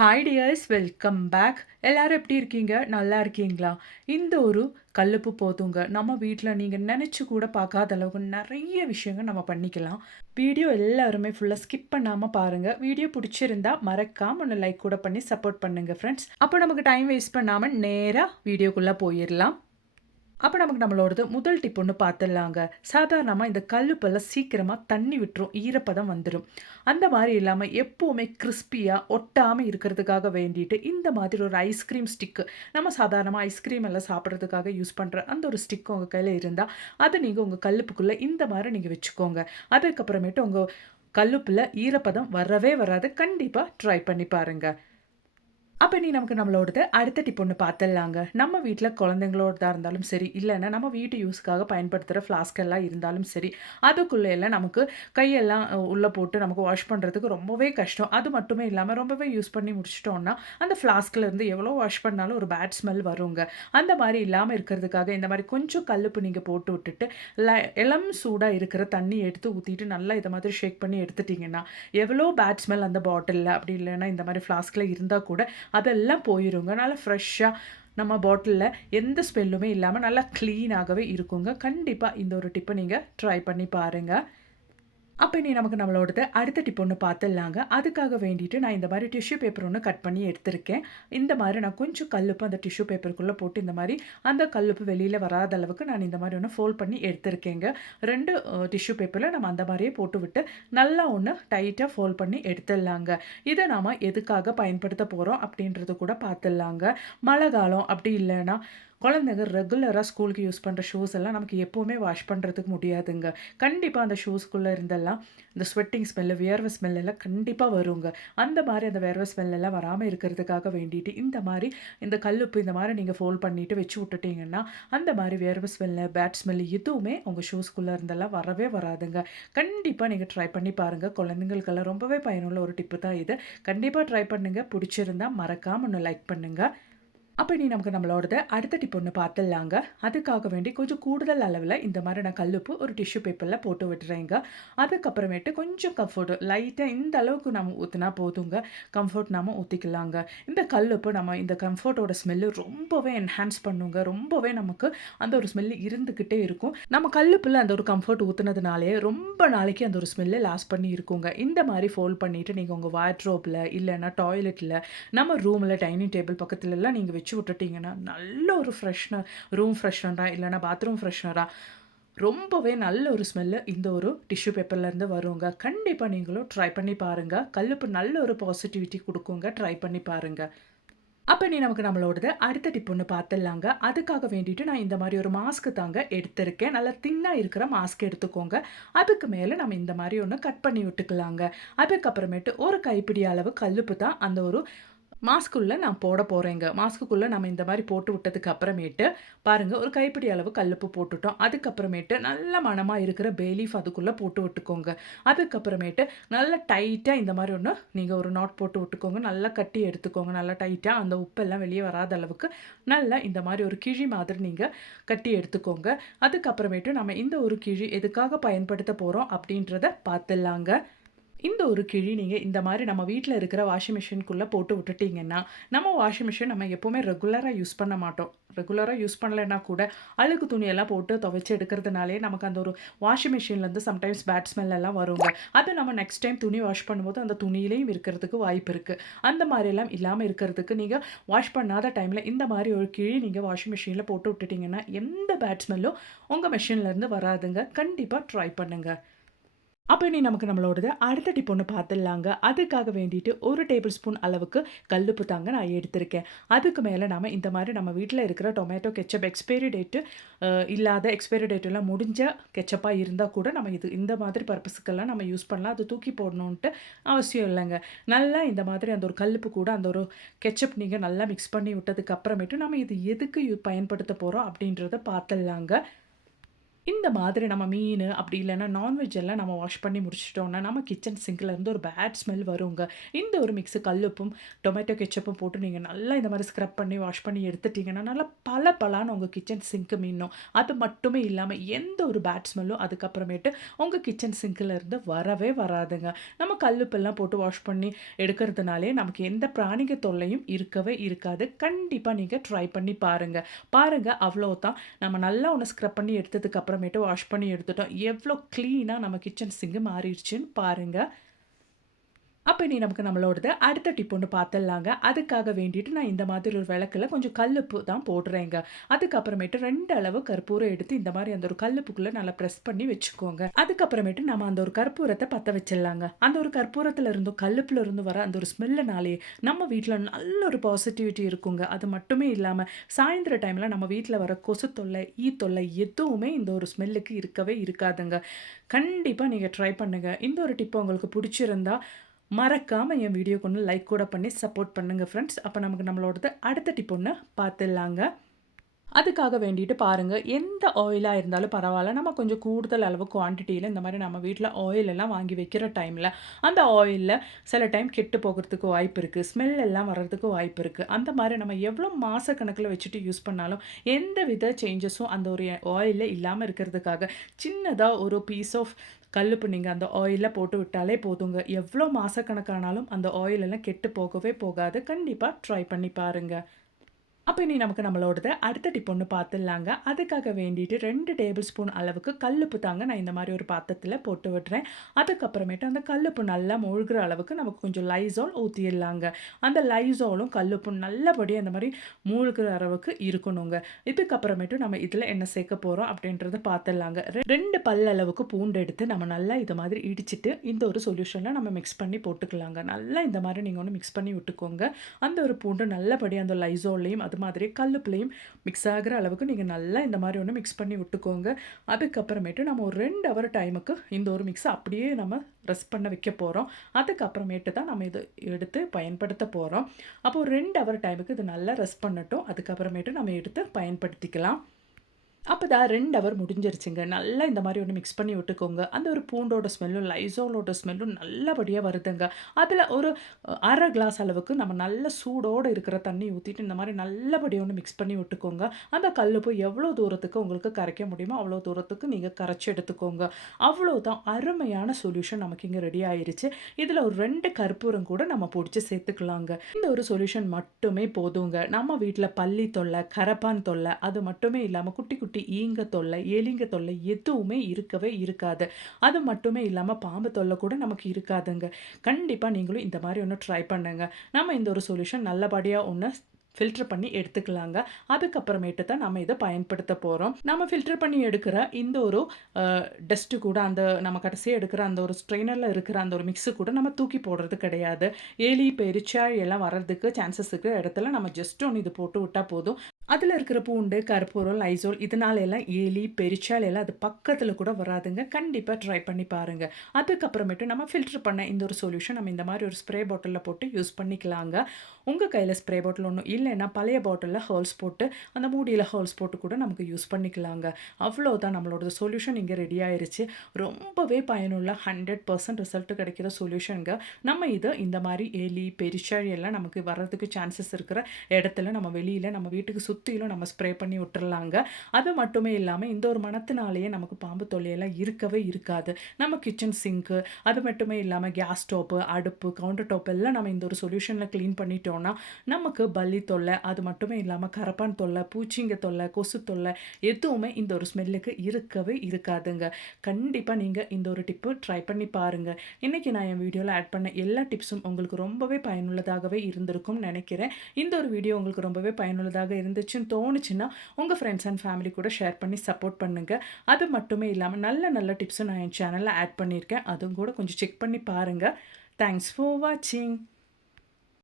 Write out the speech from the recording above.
Hi tears, welcome back. எல்லாரும் எப்படி இருக்கீங்க? நல்லா இருக்கீங்களா? இந்த ஒரு கல்லுப்பு போதுங்க. நம்ம வீட்டில் நீங்கள் நினச்சி கூட பார்க்காத அளவுக்கு நிறைய விஷயங்கள் நம்ம பண்ணிக்கலாம். வீடியோ எல்லாருமே ஃபுல்லாக ஸ்கிப் பண்ணாமல் பாருங்கள். வீடியோ பிடிச்சிருந்தா மறக்காம ஒன்று லைக் கூட பண்ணி சப்போர்ட் பண்ணுங்கள் ஃப்ரெண்ட்ஸ். அப்போ நமக்கு டைம் வேஸ்ட் பண்ணாமல் நேராக வீடியோக்குள்ளே போயிடலாம். அப்போ நமக்கு நம்மளோடது முதல் டிப் ஒன்று பார்த்துடலாங்க. சாதாரணமாக இந்த கல்லுப்பெல்லாம் சீக்கிரமாக தண்ணி விட்டுரும், ஈரப்பதம் வந்துடும். அந்த மாதிரி இல்லாமல் எப்போவுமே கிறிஸ்பியாக ஒட்டாமல் இருக்கிறதுக்காக வேண்டிட்டு இந்த மாதிரி ஒரு ஐஸ்கிரீம் ஸ்டிக்கு, நம்ம சாதாரணமாக ஐஸ்கிரீம் எல்லாம் சாப்பிட்றதுக்காக யூஸ் பண்ணுற அந்த ஒரு ஸ்டிக் உங்கள் கையில் இருந்தால் அதை நீங்கள் உங்கள் கல்லுப்புக்குள்ளே இந்த மாதிரி நீங்கள் வச்சுக்கோங்க. அதுக்கப்புறமேட்டு உங்கள் கல்லுப்பில் ஈரப்பதம் வரவே வராது. கண்டிப்பாக ட்ரை பண்ணி பாருங்கள். அப்போ நமக்கு நம்மளோடது அடுத்த டிப் ஒன்று பார்த்துடலாங்க. நம்ம வீட்டில் குழந்தைங்களோடதா இருந்தாலும் சரி, இல்லைன்னா நம்ம வீட்டு யூஸ்க்காக பயன்படுத்துகிற ஃப்ளாஸ்க் எல்லாம் இருந்தாலும் சரி, அதுக்குள்ளே எல்லாம் நமக்கு கையெல்லாம் உள்ளே போட்டு நமக்கு வாஷ் பண்ணுறதுக்கு ரொம்பவே கஷ்டம். அது மட்டுமே இல்லாமல் ரொம்பவே யூஸ் பண்ணி முடிச்சிட்டோம்னா அந்த ஃப்ளாஸ்கில் இருந்து எவ்வளோ வாஷ் பண்ணாலும் ஒரு பேட் ஸ்மெல் வருங்க. அந்த மாதிரி இல்லாமல் இருக்கிறதுக்காக இந்த மாதிரி கொஞ்சம் கல்லுப்பு நீங்கள் போட்டு விட்டுட்டு இளம் சூடாக இருக்கிற தண்ணி எடுத்து ஊற்றிட்டு நல்லா இதை மாதிரி ஷேக் பண்ணி எடுத்துட்டிங்கன்னா எவ்வளோ பேட் ஸ்மெல் அந்த பாட்டிலில் அப்படி இல்லைன்னா இந்த மாதிரி ஃப்ளாஸ்கில் இருந்தால் கூட அதெல்லாம் போயிருங்க. நல்லா ஃப்ரெஷ்ஷாக நம்ம பாட்டிலில் எந்த ஸ்மெல்லுமே இல்லாமல் நல்லா க்ளீனாகவே இருக்குங்க. கண்டிப்பாக இந்த ஒரு டிப்பை நீங்கள் ட்ரை பண்ணி பாருங்கள். அப்போ நமக்கு நம்மளோடது அடுத்த டிப் ஒன்று பார்த்துடலாங்க. அதுக்காக வேண்டிட்டு நான் இந்த மாதிரி டிஷ்யூ பேப்பர் ஒன்று கட் பண்ணி எடுத்திருக்கேன். இந்த மாதிரி நான் கொஞ்சம் கல்லுப்பு அந்த டிஷ்யூ பேப்பருக்குள்ளே போட்டு இந்த மாதிரி அந்த கல்லுப்பு வெளியில் வராத அளவுக்கு நான் இந்த மாதிரி ஒன்று ஃபோல்ட் பண்ணி எடுத்திருக்கேங்க. 2 டிஷ்யூ பேப்பரில் நம்ம அந்த மாதிரியே போட்டு விட்டு நல்லா ஒன்று டைட்டாக ஃபோல்ட் பண்ணி எடுத்துடலாங்க. இதை நாம் எதுக்காக பயன்படுத்த போகிறோம் அப்படின்றது கூட பார்த்துடலாங்க. மழை காலம் அப்படி இல்லைன்னா குழந்தைங்க ரெகுலராக ஸ்கூலுக்கு யூஸ் பண்ணுற ஷூஸ் எல்லாம் நமக்கு எப்போவுமே வாஷ் பண்ணுறதுக்கு முடியாதுங்க. கண்டிப்பாக அந்த ஷூஸ்க்குள்ளே இருந்தெல்லாம் இந்த ஸ்வெட்டிங் ஸ்மெல்லு, வியர்வை ஸ்மெல்லாம் கண்டிப்பாக வருங்க. அந்த மாதிரி அந்த வியர்வை ஸ்மெல்லாம் வராமல் இருக்கிறதுக்காக வேண்டிட்டு இந்த மாதிரி இந்த கல்லுப்பு இந்த மாதிரி நீங்கள் ஃபோல்ட் பண்ணிவிட்டு வச்சு விட்டுட்டிங்கன்னா அந்த மாதிரி வியர்வை ஸ்மெல்லு, பேட் ஸ்மெல்லு எதுவுமே உங்கள் ஷூஸ்க்குள்ளே இருந்தெல்லாம் வரவே வராதுங்க. கண்டிப்பாக நீங்கள் ட்ரை பண்ணி பாருங்கள். குழந்தைங்களுக்கெல்லாம் ரொம்பவே பயனுள்ள ஒரு டிப்பு தான் இது. கண்டிப்பாக ட்ரை பண்ணுங்கள். பிடிச்சிருந்தா மறக்காமல் ஒன்று லைக் பண்ணுங்கள். அப்போ நமக்கு நம்மளோடது அடுத்த டிப் ஒன்று பார்த்துடலாங்க. அதுக்காக வேண்டி கொஞ்சம் கூடுதல் அளவில் இந்த மாதிரி நான் கல்லுப்பு ஒரு டிஷ்யூ பேப்பரில் போட்டு விட்டுறேங்க. அதுக்கப்புறமேட்டு கொஞ்சம் கம்ஃபர்ட் லைட்டாக இந்த அளவுக்கு நம்ம ஊற்றினா போதுங்க. கம்ஃபர்ட் நம்ம ஊற்றிக்கலாங்க. இந்த கல்லுப்பு நம்ம இந்த கம்ஃபர்ட்டோட ஸ்மெல்லு ரொம்பவே என்ஹான்ஸ் பண்ணுங்க. ரொம்பவே நமக்கு அந்த ஒரு ஸ்மெல்லு இருந்துக்கிட்டே இருக்கும். நம்ம கல்லுப்பில் அந்த ஒரு கம்ஃபர்ட் ஊற்றுனதுனாலே ரொம்ப நாளைக்கு அந்த ஒரு ஸ்மெல்லு லாஸ்ட் பண்ணி இருக்குங்க. இந்த மாதிரி ஃபோல்ட் பண்ணிவிட்டு நீங்கள் உங்கள் வார்ட்ரோப்பில் இல்லைன்னா டாய்லெட்டில் நம்ம ரூமில் டைனிங் டேபிள் பக்கத்துலலாம் நீங்கள் வச்சு விட்டுட்டிங்கன்னா நல்ல ஒரு ஃப்ரெஷ்னர், ரூம் ஃப்ரெஷ்னராக இல்லைனா பாத்ரூம் ஃப்ரெஷ்னராக ரொம்பவே நல்ல ஒரு ஸ்மெல்லு இந்த ஒரு டிஷ்யூ பேப்பர்லேருந்து வருங்க. கண்டிப்பாக நீங்களும் ட்ரை பண்ணி பாருங்கள். கல்லுப்பு நல்ல ஒரு பாசிட்டிவிட்டி கொடுக்குங்க. ட்ரை பண்ணி பாருங்கள். அப்போ நமக்கு நம்மளோடது அடுத்த டிப் ஒன்று பார்த்துடலாங்க. அதுக்காக வேண்டிட்டு நான் இந்த மாதிரி ஒரு மாஸ்க்கு தாங்க எடுத்திருக்கேன். நல்லா தின்னாக இருக்கிற மாஸ்க் எடுத்துக்கோங்க. அதுக்கு மேலே நம்ம இந்த மாதிரி ஒன்று கட் பண்ணி விட்டுக்கலாங்க. அதுக்கப்புறமேட்டு ஒரு கைப்பிடி அளவு கல்லுப்பு தான் அந்த ஒரு மாஸ்க்குள்ளே நான் போட போகிறேங்க. மாஸ்க்குள்ளே நம்ம இந்த மாதிரி போட்டு விட்டதுக்கு அப்புறமேட்டு பாருங்கள், ஒரு கைப்பிடி அளவு கல்லுப்பு போட்டுட்டோம். அதுக்கப்புறமேட்டு நல்ல மணமாக இருக்கிற பே லீஃப் அதுக்குள்ளே போட்டு விட்டுக்கோங்க. அதுக்கப்புறமேட்டு நல்லா டைட்டாக இந்த மாதிரி ஒன்று நீங்கள் ஒரு நாட் போட்டு விட்டுக்கோங்க. நல்லா கட்டி எடுத்துக்கோங்க. நல்லா டைட்டாக அந்த உப்பெல்லாம் வெளியே வராத அளவுக்கு நல்லா இந்த மாதிரி ஒரு கிழி மாதிரி நீங்கள் கட்டி எடுத்துக்கோங்க. அதுக்கப்புறமேட்டு நம்ம இந்த ஒரு கிழி எதுக்காக பயன்படுத்த போகிறோம் அப்படின்றத பார்த்துடலாங்க. இந்த ஒரு கிழி நீங்கள் இந்த மாதிரி நம்ம வீட்டில் இருக்கிற வாஷிங் மிஷின்குள்ளே போட்டு விட்டுட்டிங்கன்னா, நம்ம வாஷிங் மிஷின் நம்ம எப்போவுமே ரெகுலராக யூஸ் பண்ண மாட்டோம். ரெகுலராக யூஸ் பண்ணலைன்னா கூட அழுக்கு துணியெல்லாம் போட்டு துவைச்சி எடுக்கிறதுனாலே நமக்கு அந்த ஒரு வாஷிங் மிஷின்லேருந்து சம்டைம்ஸ் பேட் ஸ்மெல் எல்லாம் வருங்க. அது நம்ம நெக்ஸ்ட் டைம் துணி வாஷ் பண்ணும்போது அந்த துணியிலையும் இருக்கிறதுக்கு வாய்ப்பு இருக்குது. அந்த மாதிரிலாம் இல்லாமல் இருக்கிறதுக்கு நீங்கள் வாஷ் பண்ணாத டைமில் இந்த மாதிரி ஒரு கிழி நீங்கள் வாஷிங் மிஷினில் போட்டு விட்டுட்டிங்கன்னா எந்த பேட் ஸ்மெல்லும் உங்கள் மிஷின்லேருந்து வராதுங்க. கண்டிப்பாக ட்ரை பண்ணுங்கள். அப்போ நமக்கு நம்மளோடது அடுத்த டிப் ஒன்று பார்த்துடலாங்க. அதுக்காக வேண்டிட்டு 1 டேபிள் ஸ்பூன் அளவுக்கு கல்லுப்பு தாங்க நான் எடுத்திருக்கேன். அதுக்கு மேலே நம்ம இந்த மாதிரி நம்ம வீட்டில் இருக்கிற டொமேட்டோ கெச்சப் எக்ஸ்பைரி டேட்டு இல்லாத, எக்ஸ்பைரி டேட்டெல்லாம் முடிஞ்ச கெச்சப்பாக இருந்தால் கூட நம்ம இந்த மாதிரி பர்பஸுக்கெல்லாம் நம்ம யூஸ் பண்ணலாம். அது தூக்கி போடணுன்ட்டு அவசியம் இல்லைங்க. நல்லா இந்த மாதிரி அந்த ஒரு கல்லுப்பு கூட அந்த ஒரு கெச்சப் நீங்கள் நல்லா மிக்ஸ் பண்ணி விட்டதுக்கு அப்புறமேட்டு நம்ம இது எதுக்கு பயன்படுத்த போகிறோம் அப்படின்றத பார்த்துடலாங்க. இந்த மாதிரி நம்ம மீன் அப்படி இல்லைன்னா நான்வெஜ் எல்லாம் நம்ம வாஷ் பண்ணி முடிச்சிட்டோம்னா நம்ம கிச்சன் சிங்க்ல இருந்து ஒரு பேட் ஸ்மெல் வருங்க. இந்த ஒரு மிக்ஸு கல்லுப்பும் டொமேட்டோ கெச்சப்பும் போட்டு நீங்கள் நல்லா இந்த மாதிரி ஸ்க்ரப் பண்ணி வாஷ் பண்ணி எடுத்துட்டீங்கன்னா நல்லா பளபளன்னு உங்கள் கிச்சன் சிங்க் மின்னும். அது மட்டுமே இல்லாமல் எந்த ஒரு பேட் ஸ்மெல்லும் அதுக்கப்புறமேட்டு உங்கள் கிச்சன் சிங்க்ல இருந்து வரவே வராதுங்க. நம்ம கல்லுப்பெல்லாம் போட்டு வாஷ் பண்ணி எடுக்கிறதுனாலே நமக்கு எந்த பிராணிக தொல்லையும் இருக்கவே இருக்காது. கண்டிப்பாக நீங்கள் ட்ரை பண்ணி பாருங்கள். பாருங்கள், அவ்வளோதான். நம்ம நல்லா ஒன்று ஸ்க்ரப் பண்ணி எடுத்ததுக்கு அப்புறமேட்டு வாஷ் பண்ணி எடுத்துட்டோம். எவ்வளோ க்ளீனாக நம்ம கிச்சன் சிங்க் மாறிடுச்சுன்னு பாருங்க. அப்ப இனி நமக்கு நம்மளோடது அடுத்த டிப் ஒண்ணு பார்த்துடலாங்க. அதுக்காக வேண்டிட்டு நான் இந்த மாதிரி ஒரு விளக்குல கொஞ்சம் கல்லுப்பு தான் போடுறேங்க. அதுக்கப்புறமேட்டு 2 அளவு கற்பூரம் எடுத்து இந்த மாரி அந்த ஒரு கல்லுப்புக்குள்ள நல்லா பிரஸ் பண்ணி வச்சுக்கோங்க. அதுக்கப்புறமேட்டு நம்ம அந்த ஒரு கற்பூரத்த பத்த வச்சிடலாங்க. அந்த ஒரு கற்பூரத்துல இருந்தும், கல்லுப்புல இருந்து வர அந்த ஒரு ஸ்மெல்லுனாலே நம்ம வீட்ல நல்ல ஒரு பாசிட்டிவிட்டி இருக்குங்க. அது மட்டுமே இல்லாம சாயந்திர டைம்ல நம்ம வீட்ல வர கொசு தொல்லை, ஈ தொல்லை எதுவுமே இந்த ஒரு ஸ்மெல்லுக்கு இருக்கவே இருக்காதுங்க. கண்டிப்பா நீங்க ட்ரை பண்ணுங்க. இந்த ஒரு டிப் உங்களுக்கு புடிச்சிருந்தா மறக்காம என் வீடியோக்கு ஒண்ணு லைக் கூட பண்ணி சப்போர்ட் பண்ணுங்க ஃப்ரெண்ட்ஸ். அப்ப நமக்கு நம்மளோடது அடுத்த டிப் ஒண்ணு பார்த்துடலாங்க. அதுக்காக வேண்டிட்டு பாருங்க, எந்த ஆயிலா இருந்தாலும் பரவால்ல. நம்ம கொஞ்சம் கூடுதல் அளவு குவான்டிட்டில இந்த மாரி நம்ம வீட்ல ஆயில் எல்லாம் வாங்கி வைக்கிற டைம்ல, அந்த ஆயில்ல சில டைம் கெட்டு போகுறதுக்கு வாய்ப்பு இருக்கு. ஸ்மெல் எல்லாம் வர்றதுக்கு வாய்ப்பு இருக்கு. அந்த மாரி நம்ம எவ்வளோ மாசக்கணக்குல வச்சுட்டு யூஸ் பண்ணாலும், எந்தவித சேஞ்சஸும் அந்த ஒரு ஆயில்ல இல்லாம இருக்கிறதுக்காக, சின்னதா ஒரு பீஸ் ஆஃப் கல்லுப்பு நீங்க அந்த ஆயில்ல போட்டு விட்டாலே போதுங்க. எவ்வளோ மாசக்கணக்கானாலும் அந்த ஆயில் எல்லாம் கெட்டு போகவே போகாது. கண்டிப்பா ட்ரை பண்ணி பாருங்க. அப்ப இனி நமக்கு நம்மளோடது அடுத்த டிப் ஒண்ணு பார்த்துடலாங்க. அதுக்காக வேண்டிட்டு 2 டேபிள் ஸ்பூன் அளவுக்கு கல்லுப்பு தாங்க நான் இந்த மாரி ஒரு பாத்திரத்தில போட்டு விடுறேன். அதுக்கப்புறமேட்டு அந்த கல்லுப்பு நல்லா மூழ்குற அளவுக்கு நமக்கு கொஞ்சம் லைசால் ஊத்திர்லாங்க. அந்த லைசாலும் கல்லுப்பும் நல்லபடியா அந்த மாரி மூழ்குற அளவுக்கு இருக்கணுங்க. இதுக்கப்புறமேட்டு நம்ம இதில என்ன சேர்க்க போறோம் அப்படின்றத பார்த்துடலாங்க. 2 பல் அளவுக்கு பூண்டு எடுத்து நம்ம நல்லா இது மாதிரி இடிச்சுட்டு இந்த ஒரு சொல்யூஷன்ல நம்ம மிக்ஸ் பண்ணி போட்டுக்கலாங்க. நல்லா இந்த மாரி நீங்க வந்து மிக்ஸ் பண்ணி விட்டுக்கோங்க. அந்த ஒரு பூண்டு நல்லபடியா அந்த லைசால்லையும் அது மாதிரி கல்லுப்புலயும் மிக்ஸ் ஆகுற அளவுக்கு நீங்க நல்லா இந்த மாரி ஒண்ணு மிக்ஸ் பண்ணி விட்டுக்கோங்க. அதுக்கப்புறமேட்டு நம்ம ஒரு 2 ஹவர் டைமுக்கு இந்த ஒரு மிக்ஸ அப்படியே நம்ம ரெஸ்ட் பண்ண வைக்க போறோம். அதுக்கப்புறமேட்டு தான் நம்ம இத எடுத்து பயன்படுத்த போறோம். அப்போ ஒரு 2 ஹவர் டைமுக்கு இது நல்லா ரெஸ்ட் பண்ணட்டும். அதுக்கப்புறமேட்டு நம்ம எடுத்து பயன்படுத்திக்கலாம். அப்பதான் 2 ஹவர் முடிஞ்சிருச்சுங்க. நல்லா இந்த மாரி ஒண்ணு மிக்ஸ் பண்ணி விட்டுக்கோங்க. அந்த ஒரு பூண்டோட ஸ்மெல்லும், லைசாலோட ஸ்மெல்லும் நல்லபடியா வருதுங்க. அதுல ஒரு 1/2 கிளாஸ் அளவுக்கு நம்ம நல்ல சூடோட இருக்கிற தண்ணி ஊத்திட்டு, இந்த மாரி நல்லபடியா ஒண்ணு மிக்ஸ் பண்ணி விட்டுக்கோங்க. அந்த கல்லுப்பு எவ்வளோ தூரத்துக்கு உங்களுக்கு கரைக்க முடியுமோ, அவ்வளோ தூரத்துக்கு நீங்க கரைச்சு எடுத்துக்கோங்க. அவ்வளோதான், அருமையான சொல்யூஷன் நமக்கு இங்க ரெடி ஆயிருச்சு. இதுல ஒரு 2 கற்பூரம் கூட நம்ம பொடிச்சு சேர்த்துக்கலாங்க. இந்த ஒரு சொல்யூஷன் மட்டுமே போதுங்க. நம்ம வீட்ல பல்லி தொல்ல, கரப்பான் தொல்ல, அது மட்டுமே இல்லாம குட்டி குட்டி ஈங்க தொல்லை, எலிங்க தொல்லை எதுவுமே இருக்கவே இருக்காது. அது மட்டுமே இல்லாம பாம்பு தொல்லை கூட நமக்கு இருக்காதுங்க. கண்டிப்பா நீங்களும் இந்த மாரி ஒண்ணு ட்ரை பண்ணுங்க. நம்ம இந்த ஒரு சொல்யூஷன் நல்லபடியா ஒண்ணு ஃபில்டர் பண்ணி எடுத்துக்கலாங்க. அதுக்கப்புறமேட்டு தான் நம்ம இத பயன்படுத்த போறோம். நம்ம ஃபில்டர் பண்ணி எடுக்கிற இந்த ஒரு அ டஸ்ட் கூட அந்த நம்ம கடைசியா எடுக்கிற அந்த ஒரு ஸ்ட்ரெயினர்ல இருக்கிற அந்த ஒரு மிக்ஸ் கூட நம்ம தூக்கி போடுறது கிடையாது. எலி, பெருச்சாழி எல்லாம் வர்றதுக்கு சான்சஸ் இருக்கிற இடத்துல நம்ம ஜஸ்ட் ஒண்ணு இது போட்டு விட்டா போதும். அதுல இருக்கிற பூண்டு, கற்பூரம், லைசோல் இதனால எல்லாம் எலி, பெருச்சாளி எல்லாம் அது பக்கத்துல கூட வராதுங்க. கண்டிப்பா ட்ரை பண்ணி பாருங்க. அதுக்கப்புறமேட்டு நம்ம ஃபில்டர் பண்ண இந்த ஒரு சொல்யூஷன் நம்ம இந்த மாரி ஒரு ஸ்ப்ரே பாட்டில்ல போட்டு யூஸ் பண்ணிக்கலாங்க. உங்க கையில ஸ்ப்ரே பாட்டில் ஒண்ணும் இல்லைன்னா பழைய பாட்டில்ல ஹோல்ஸ் போட்டு அந்த மூடியில ஹோல்ஸ் போட்டு கூட நமக்கு யூஸ் பண்ணிக்கலாங்க. அவ்வளோதான், நம்மளோட சொல்யூஷன் இங்க ரெடி ஆயிருச்சு. ரொம்பவே பயனுள்ள 100% ரிசல்ட் கிடைக்கிற சொல்யூஷன்ங்க. நம்ம இத இந்த மாரி எலி, பெருச்சாழி எல்லாம் நமக்கு வர்றதுக்கு சான்சஸ் இருக்கிற இடத்துல நம்ம வெளியில நம்ம வீட்டுக்கு சுத்திலும் நம்ம ஸ்ப்ரே பண்ணி விட்டுறலாங்க. அது மட்டுமே இல்லாம இந்த ஒரு மணத்தினாலேயே நமக்கு பாம்பு தொல்லையெல்லாம் இருக்கவே இருக்காது. நம்ம கிச்சன் சிங்க் அது மட்டுமே இல்லாம கேஸ் ஸ்டவ், அடுப்பு, கவுண்டர் டாப் எல்லாம் நம்ம இந்த ஒரு சொல்யூஷன்ல கிளீன் பண்ணிட்டோம்னா, நமக்கு பல்லி தொல்லை, அது மட்டுமே இல்லாம கரப்பான் தொல்லை, பூச்சிங்க தொல்லை, கொசு தொல்லை எதுவுமே இந்த ஒரு ஸ்மெல்லுக்கு இருக்கவே இருக்காதுங்க. கண்டிப்பா நீங்க இந்த ஒரு டிப்பு ட்ரை பண்ணி பாருங்க. இன்னைக்கு நான் என் வீடியோல ஆட் பண்ண எல்லா டிப்ஸும் உங்களுக்கு ரொம்பவே பயனுள்ளதாகவே இருந்திருக்கும்னு நெனைக்கிறேன். இந்த ஒரு வீடியோ உங்களுக்கு ரொம்பவே பயனுள்ளதாக இருந்துச்சுன்னு தோணுச்சுன்னா, உங்க ஃப்ரெண்ட்ஸ் அண்ட் ஃபேமிலி கூட ஷேர் பண்ணி சப்போர்ட் பண்ணுங்க. அது மட்டுமே இல்லாம நல்ல நல்ல டிப்ஸும் நான் என் சேனல்ல ஆட் பண்ணியிருக்கேன். அதுவும் கூட கொஞ்சம் செக் பண்ணி பாருங்க. தேங்க்ஸ் ஃபார் வாட்சிங்.